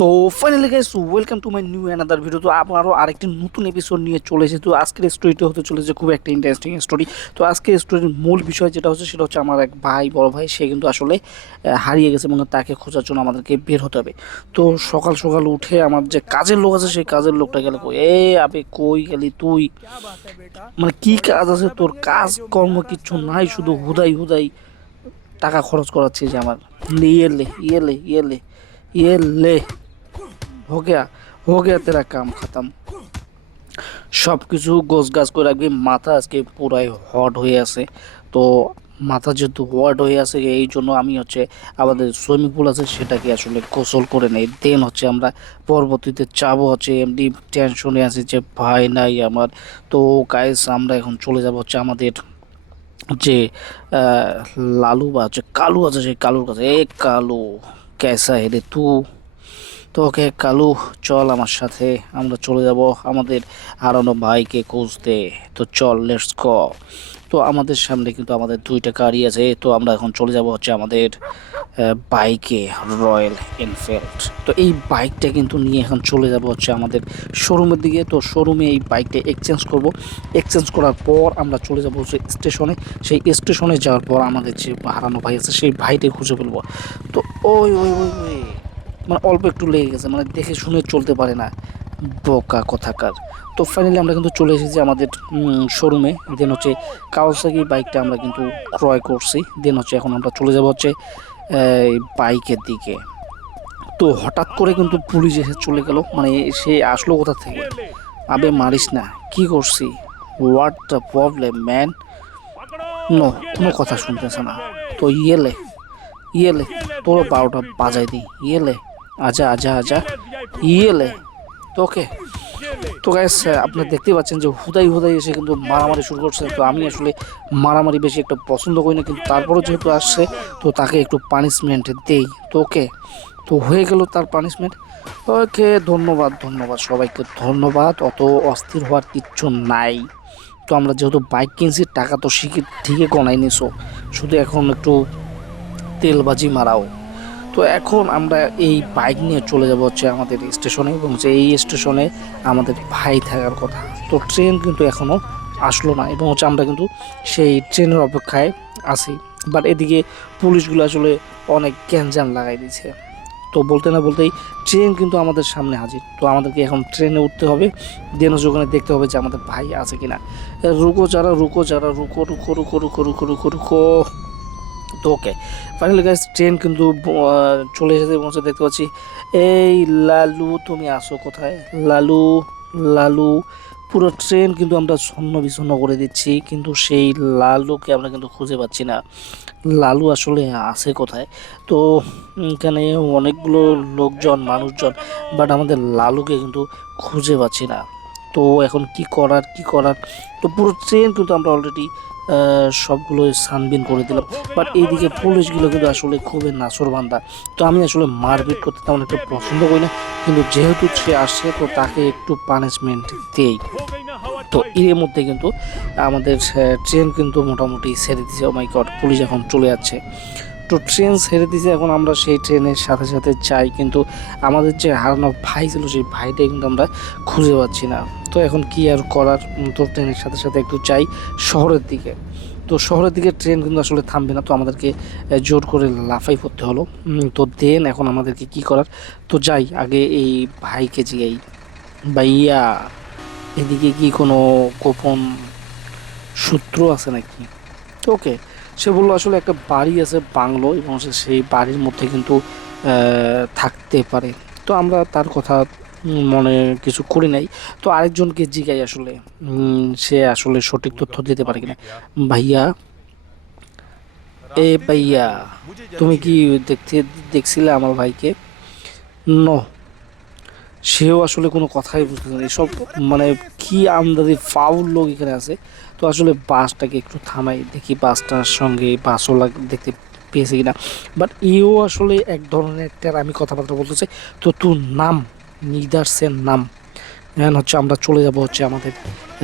তো finally guys welcome to my new another video তো আবারও আরেকটি নতুন এপিসোড নিয়ে চলে এসেছি। তো আজকের স্টোরিটা হতে চলেছে খুব একটা ইন্টারেস্টিং স্টোরি তো আজকে স্টোরির মূল বিষয় যেটা হচ্ছে, সেটা হচ্ছে আমার এক ভাই, বড় ভাই, সে কিন্তু আসলে হারিয়ে গেছে এবং তাকে খোঁজার জন্য আমাদেরকে বের হতে হবে। তো সকাল সকাল উঠে আমার যে কাজের লোক আছে, সেই কাজের লোকটা গেলে কই, এ, আবে, কই গেলি তুই? মানে কি কাজ আছে তোর? কাজ, কর্ম কিচ্ছু নাই, শুধু হুদাই হুদাই টাকা খরচ করাচ্ছিস আমার। ইয়ে লে ইয়ে লে ইয়ে লে ইয়ে লে हो गया हो गया तेरा काम खत्म সব কিছু গোছ গাছ করে রাখবি মাথা আজকে পুরাই হট হয়ে আছে তো মাথা যেহেতু হট হয়ে আছে এই জন্য আমি হচ্ছে আমাদের সুইমিং পুল আছে সেটাকে আসলে গোসল করে নেই দেন হচ্ছে আমরা পরবর্তীতে চাবো হচ্ছে এমনি টেনশনে আছে যে ভাই নাই আমার তো গাইস আমরা এখন চলে যাব হচ্ছে আমাদের যে আহ, লালু বা হচ্ছে কালু আছে সেই কালুর কাছে এ কালু কেসা হেরে তু তো ওকে কালু, চল আমার সাথে, আমরা চলে যাব আমাদের হারানো ভাইকে খুঁজতে। তো চল লেটস গ তো আমাদের সামনে কিন্তু আমাদের দুইটা গাড়ি আছে, তো আমরা এখন চলে যাব হচ্ছে আমাদের বাইকে রয়্যাল এনফিল্ড তো এই বাইকটা কিন্তু নিয়ে এখন চলে যাব হচ্ছে আমাদের শোরুমের দিকে। তো শোরুমে এই বাইকটা এক্সচেঞ্জ করব। এক্সচেঞ্জ করার পর আমরা চলে যাব হচ্ছে স্টেশনে সেই স্টেশনে যাওয়ার পর আমাদের যে হারানো ভাই আছে, সেই ভাইটাই খুঁজে ফেলব। তো ওই ওই ওই ওই। মানে অল্প একটু লেগে গেছে মানে দেখে শুনে চলতে পারে না। বোকা কথাকার। তো ফাইনালি আমরা কিন্তু চলে এসেছি আমাদের শোরুমে দেন হচ্ছে কাওয়াসাকি বাইকটা আমরা কিন্তু ক্রয় করছি। দেন হচ্ছে এখন আমরা চলে যাব হচ্ছে বাইকের দিকে। তো হঠাৎ করে কিন্তু পুলিশ এসে চলে গেল। মানে সে আসলো কোথা থেকে? আবে মারিস না, কি করছি? What the problem man no কোনো কথা শুনতেছে না। তো ইয়েলে ইয়েলে, তোর বারোটা বাজাই দি ইয়েলে আজা আজা আজা ইয়েলে তো ওকে তো গ্যাস আপনারা দেখতে পাচ্ছেন যে হুদাই হুদাই এসে কিন্তু মারামারি শুরু করছে। তো আমি আসলে মারামারি বেশি একটা পছন্দ করি না, কিন্তু তারপরেও যেহেতু আসছে, তো তাকে একটু পানিশমেন্ট দেই। তো ওকে তো হয়ে গেল তার পানিশমেন্ট ওকে, ধন্যবাদ ধন্যবাদ, সবাইকে ধন্যবাদ। অত অস্থির হওয়ার কিচ্ছু নাই। তো আমরা যেহেতু বাইক কিনছি, টাকা তো শিখে ঠিকই গনাই নিছো। শুধু এখন একটু তেলবাজি মারাও। তো এখন আমরা এই বাইক নিয়ে চলে যাব হচ্ছে আমাদের স্টেশনে এবং যে এই স্টেশনে আমাদের ভাই থাকার কথা। তো ট্রেন কিন্তু এখনও আসলো না এবং হচ্ছে আমরা কিন্তু সেই ট্রেনের অপেক্ষায় আছি। বাট এদিকে পুলিশগুলো আসলে অনেক গ্যাঞ্জাম লাগাই দিয়েছে। তো বলতে না বলতেই ট্রেন কিন্তু আমাদের সামনে হাজির। তো আমাদেরকে এখন ট্রেনে উঠতে হবে। দেন ওখানে দেখতে হবে যে আমাদের ভাই আছে কিনা। রুকো যারা রুকো যারা, রুকো রুকো রুকো রুকো রুকো রুকো রুকো। তো ওকে ফাইনালি গাইস ট্রেন কিন্তু চলে এসেছে হচ্ছে দেখতে পাচ্ছি, এই লালু, তুমি আসো কোথায়? লালু লালু, পুরো ট্রেন কিন্তু আমরা ছন্ন বিছন্ন করে দিচ্ছি, কিন্তু সেই লালুকে আমরা কিন্তু খুঁজে পাচ্ছি না। লালু আসলে আছে কোথায়? তো এখানে অনেকগুলো লোকজন, মানুষজন বাট আমাদের লালুকে কিন্তু খুঁজে পাচ্ছি না। তো এখন কি করার কি করার? তো পুরো ট্রেন কিন্তু আমরা অলরেডি সবগুলো সানবিন করে দিলাম। বাট এইদিকে পুলিশগুলো কিন্তু আসলে খুবই নাসরবান্দা। তো আমি আসলে মারপিট করতে তেমন একটু পছন্দ করি না। কিন্তু যেহেতু সে আসে তো তাকে একটু পানিশমেন্ট দেই। তো এর মধ্যে কিন্তু আমাদের ট্রেন কিন্তু মোটামুটি ছেড়ে ও মাই গড পুলিশ এখন চলে যাচ্ছে। তো ট্রেন ছেড়ে দিছে এখন আমরা সেই ট্রেনের সাথে সাথে যাই। কিন্তু আমাদের যে হারানো ভাই ছিল, সেই ভাইটা কিন্তু আমরা খুঁজে পাচ্ছি না। তো এখন কি আর করার? তো ট্রেনের সাথে সাথে একটু যাই শহরের দিকে। তো শহরের দিকে ট্রেন কিন্তু আসলে থামবে না, তো আমাদেরকে জোর করে লাফাই পড়তে হলো। তো দেন এখন আমাদেরকে কি করার? তো যাই, আগে এই ভাইকে জিগাই ভাইয়া, এদিকে কি কোনো গোপন সূত্র আছে নাকি? ওকে সে বলল, আসলে একটা বাড়ি আছে বাংলো এবং সে সেই বাড়ির মধ্যে কিন্তু থাকতে পারে। তো আমরা তার কথা মনে কিছু করি নাই। তো আরেকজনকে জিগাই আসলে সে আসলে সঠিক তথ্য দিতে পারে কিনা। ভাইয়া, এ ভাইয়া, তুমি কি দেখতে, দেখছিলে আমার ভাইকে? ন। সেও আসলে কোনো কথাই বুঝতেছে না। এসব মানে কি আমদানি ফাউল লোক এখানে আছে? তো আসলে বাসটাকে একটু থামাই, দেখি বাসটার সঙ্গে বাসও লাগ- দেখতে পেয়েছে কিনা। বাট এও আসলে এক ধরনের একটা আমি কথাবার্তা বলতে চাই। তো তোর নাম, নিদার সেন নাম। এখন হচ্ছে আমরা চলে যাব হচ্ছে আমাদের,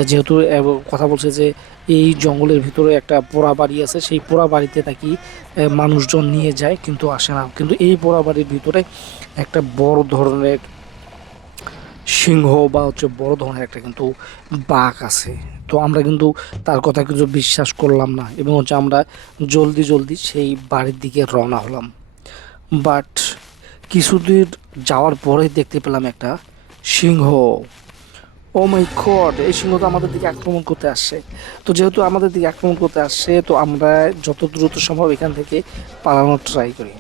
যেহেতু কথা বলছে যে এই জঙ্গলের ভিতরে একটা পোড়া বাড়ি আছে। সেই পোড়া বাড়িতে নাকি মানুষজন নিয়ে যায় কিন্তু আসে না। কিন্তু এই পোড়া বাড়ির ভিতরে একটা বড় ধরনের সিংহ বা হচ্ছে বড় ধরনের একটা কিন্তু বাঘ আছে। তো আমরা কিন্তু তার কথা কিছু বিশ্বাস করলাম না এবং হচ্ছে আমরা জলদি জলদি সেই বাড়ির দিকে রওনা হলাম। বাট কিছুদূর যাওয়ার পরে দেখতে পেলাম একটা সিংহ। ও মাই গড এই সিংহ তো আমাদের দিকে আক্রমণ করতে আসছে। তো যেহেতু আমাদের দিকে আক্রমণ করতে আসছে, তো আমরা যত দ্রুত সম্ভব এখান থেকে পালানোর ট্রাই করি।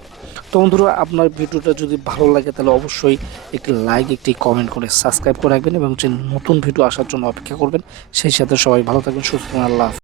তো বন্ধুরা, আপনার ভিডিওটা যদি ভালো লাগে, তাহলে অবশ্যই একটি লাইক একটি কমেন্ট করে সাবস্ক্রাইব করে রাখবেন এবং যে নতুন ভিডিও আসার জন্য অপেক্ষা করবেন, সেই সাথে সবাই ভালো থাকবেন, সুস্থ আল্লাহ।